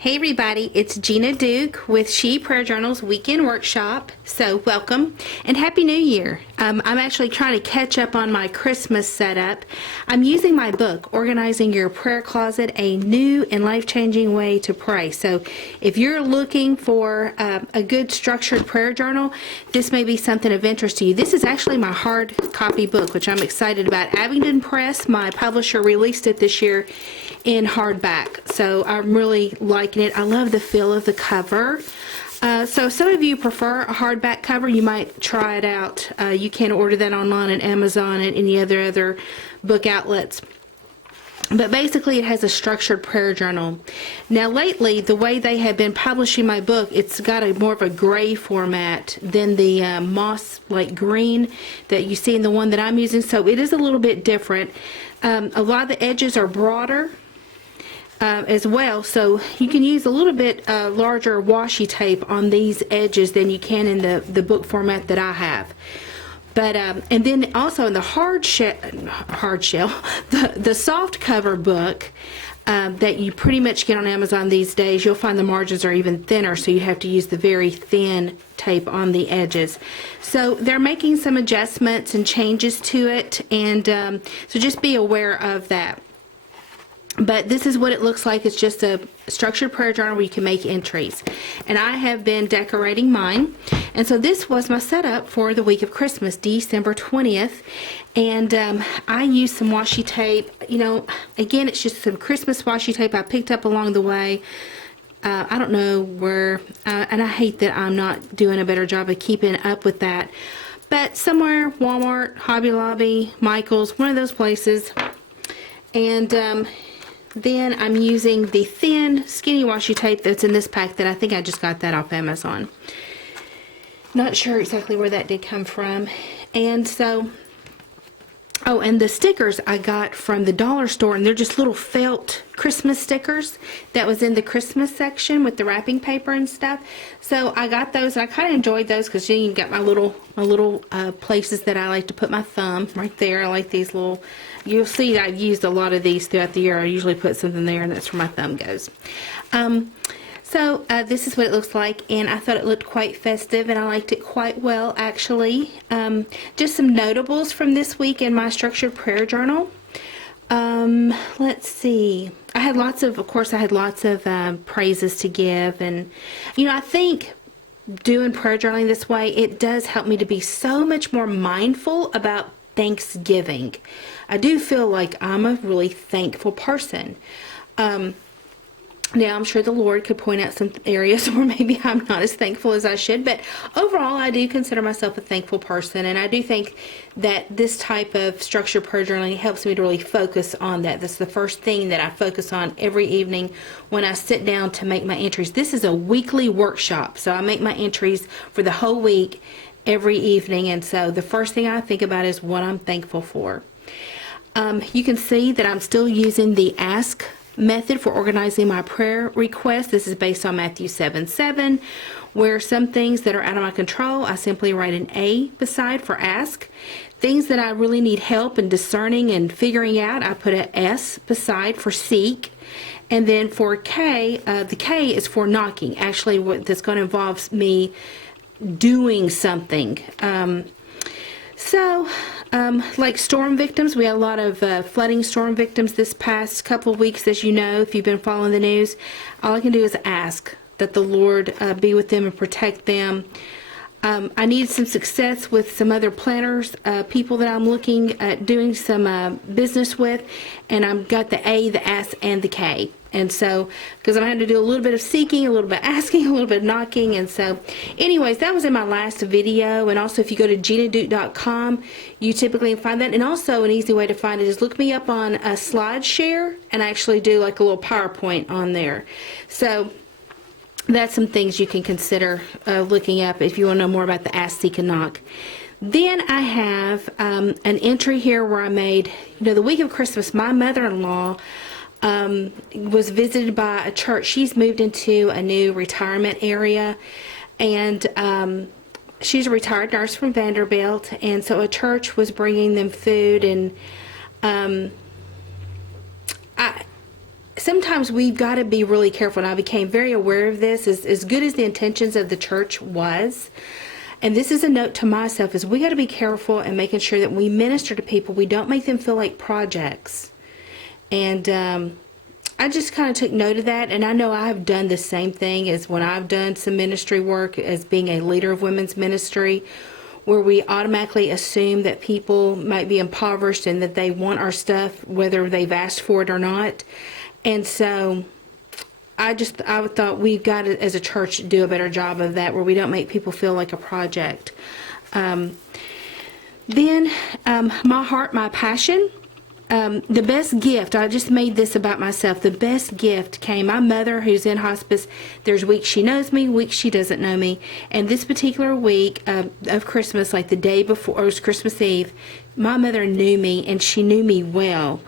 Hey everybody, it's Gina Duke with She Prayer Journal's Weekend Workshop. So welcome and Happy New Year. I'm actually trying to catch up on my Christmas setup. I'm using my book, Organizing Your Prayer Closet, a New and Life-Changing Way to Pray. So if you're looking for a good structured prayer journal, this may be something of interest to you. This is actually my hard copy book, which I'm excited about. Abingdon Press, my publisher, released it this year in hardback. So I'm really liking it. I love the feel of the cover. So some of you prefer a hardback cover. You might try it out. You can order that online at Amazon and any other book outlets. But basically it has a structured prayer journal. Now lately, the way they have been publishing my book, it's got a more of a gray format than the moss like green that you see in the one that I'm using. So it is a little bit different. A lot of the edges are broader as well, so you can use a little bit larger washi tape on these edges than you can in the book format that I have. But and then also in the hard shell, the soft cover book that you pretty much get on Amazon these days, you'll find the margins are even thinner, so you have to use the very thin tape on the edges. So they're making some adjustments and changes to it, and so just be aware of that. But this is what it looks like. It's just a structured prayer journal where you can make entries. And I have been decorating mine. And so this was my setup for the week of Christmas, December 20th. And I used some washi tape. You know, again, it's just some Christmas washi tape I picked up along the way. I don't know where, and I hate that I'm not doing a better job of keeping up with that. But somewhere, Walmart, Hobby Lobby, Michael's, one of those places. And then I'm using the thin, skinny washi tape that's in this pack that I think I just got that off Amazon. Not sure exactly where that did come from. And so, oh, and the stickers I got from the dollar store, and they're just little felt Christmas stickers that was in the Christmas section with the wrapping paper and stuff. So I got those, and I kind of enjoyed those because you got my little places that I like to put my thumb right there. I like these little. You'll see I've used a lot of these throughout the year. I usually put something there, and that's where my thumb goes. So this is what it looks like, and I thought it looked quite festive, and I liked it quite well, actually. Just some notables from this week in my structured prayer journal. Let's see. I had lots of praises to give, and you know, I think doing prayer journaling this way, it does help me to be so much more mindful about Thanksgiving. I do feel like I'm a really thankful person. Now, I'm sure the Lord could point out some areas where maybe I'm not as thankful as I should, but overall, I do consider myself a thankful person, and I do think that this type of structured prayer journaling helps me to really focus on that. That's the first thing that I focus on every evening when I sit down to make my entries. This is a weekly workshop, so I make my entries for the whole week every evening, and so the first thing I think about is what I'm thankful for. You can see that I'm still using the Ask method for organizing my prayer requests. This is based on Matthew 7:7, where some things that are out of my control, I simply write an A beside for ask. Things that I really need help in discerning and figuring out, I put an S beside for seek. And then for K, the K is for knocking. Actually, that's going to involve me doing something. Like storm victims, we had a lot of flooding storm victims this past couple of weeks, as you know, if you've been following the news. All I can do is ask that the Lord be with them and protect them. I need some success with some other planners, people that I'm looking at doing some business with, and I've got the A, the S, and the K. And so, because I'm having to do a little bit of seeking, a little bit asking, a little bit knocking, and so, anyways, that was in my last video. And also, if you go to ginaduke.com, you typically find that. And also, an easy way to find it is look me up on a SlideShare, and I actually do like a little PowerPoint on there. So that's some things you can consider looking up if you want to know more about the Ask, Seek, and Knock. Then I have an entry here where I made, the week of Christmas, my mother-in-law was visited by a church. She's moved into a new retirement area, and she's a retired nurse from Vanderbilt, and so a church was bringing them food, and sometimes we've got to be really careful, and I became very aware of this, as good as the intentions of the church was. And this is a note to myself, is we got to be careful in making sure that we minister to people. We don't make them feel like projects. And I just kind of took note of that, and I know I've done the same thing as when I've done some ministry work as being a leader of women's ministry, where we automatically assume that people might be impoverished and that they want our stuff whether they've asked for it or not. And so I thought we've got to, as a church, do a better job of that, where we don't make people feel like a project. Then my heart, my passion. The best gift, I just made this about myself, the best gift came, my mother, who's in hospice, there's weeks she knows me, weeks she doesn't know me, and this particular week of Christmas, like the day before, it was Christmas Eve, my mother knew me, and she knew me well,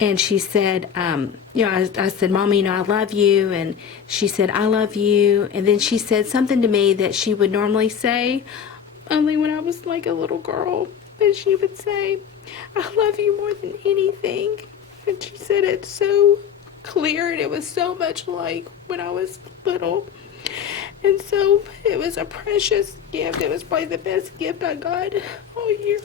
and she said, I said, Mommy, I love you, and she said, I love you, and then she said something to me that she would normally say, only when I was like a little girl, but she would say, I love you more than anything. And she said it so clear, and it was so much like when I was little. And so it was a precious gift. It was probably the best gift I got all year.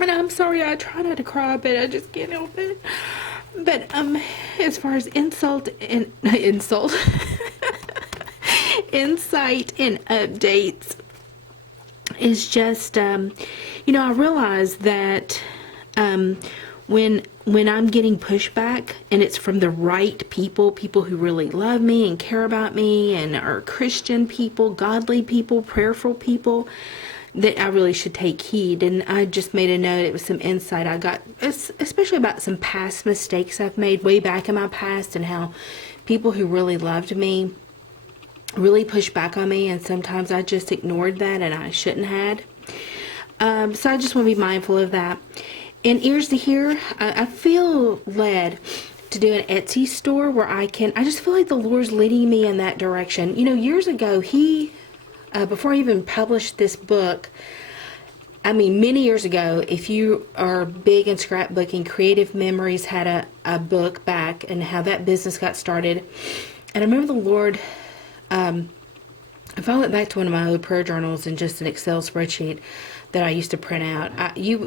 And I'm sorry, I try not to cry, but I just can't help it. But as far as insight and updates, is just, I realize that when I'm getting pushback and it's from the right people who really love me and care about me and are Christian people, godly people, prayerful people, that I really should take heed. And I just made a note. It was some insight I got, especially about some past mistakes I've made way back in my past, and how people who really loved me really pushed back on me, and sometimes I just ignored that, and I shouldn't had. So I just want to be mindful of that. And ears to hear, I feel led to do an Etsy store where I just feel like the Lord's leading me in that direction. Years ago, before I even published this book, many years ago, if you are big in scrapbooking, Creative Memories had a book back, and how that business got started. And I remember the Lord, if I went back to one of my old prayer journals and just an Excel spreadsheet that I used to print out,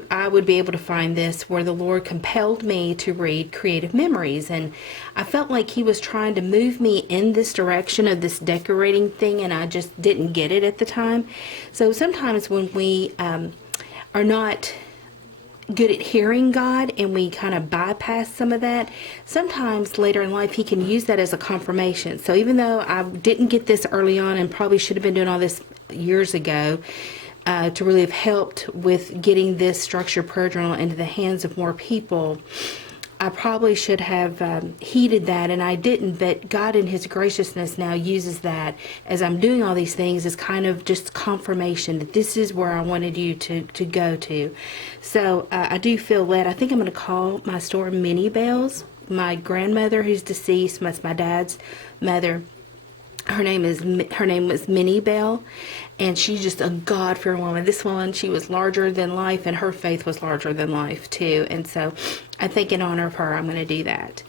I would be able to find this, where the Lord compelled me to read Creative Memories. And I felt like He was trying to move me in this direction of this decorating thing, and I just didn't get it at the time. So sometimes when we are not good at hearing God and we kind of bypass some of that, sometimes later in life He can use that as a confirmation. So even though I didn't get this early on, and probably should have been doing all this years ago, to really have helped with getting this structured prayer journal into the hands of more people, I probably should have heeded that, and I didn't. But God in His graciousness now uses that, as I'm doing all these things, as kind of just confirmation that this is where I wanted you to go to. So I do feel led. I think I'm going to call my store Minnie Bells. My grandmother, who's deceased, that's my dad's mother, her name was Minnie Bell, and she's just a God-fearing woman. This woman, she was larger than life, and her faith was larger than life too. And so I think in honor of her, I'm going to do that.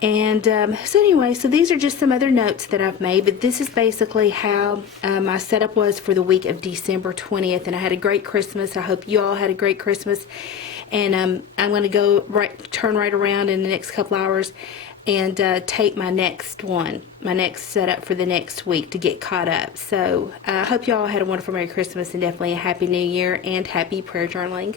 And so these are just some other notes that I've made, but this is basically how my setup was for the week of December 20th. And I had a great Christmas. I hope you all had a great Christmas. And I'm going to turn right around in the next couple hours and take my next setup for the next week to get caught up. So I hope you all had a wonderful Merry Christmas, and definitely a Happy New Year and happy prayer journaling.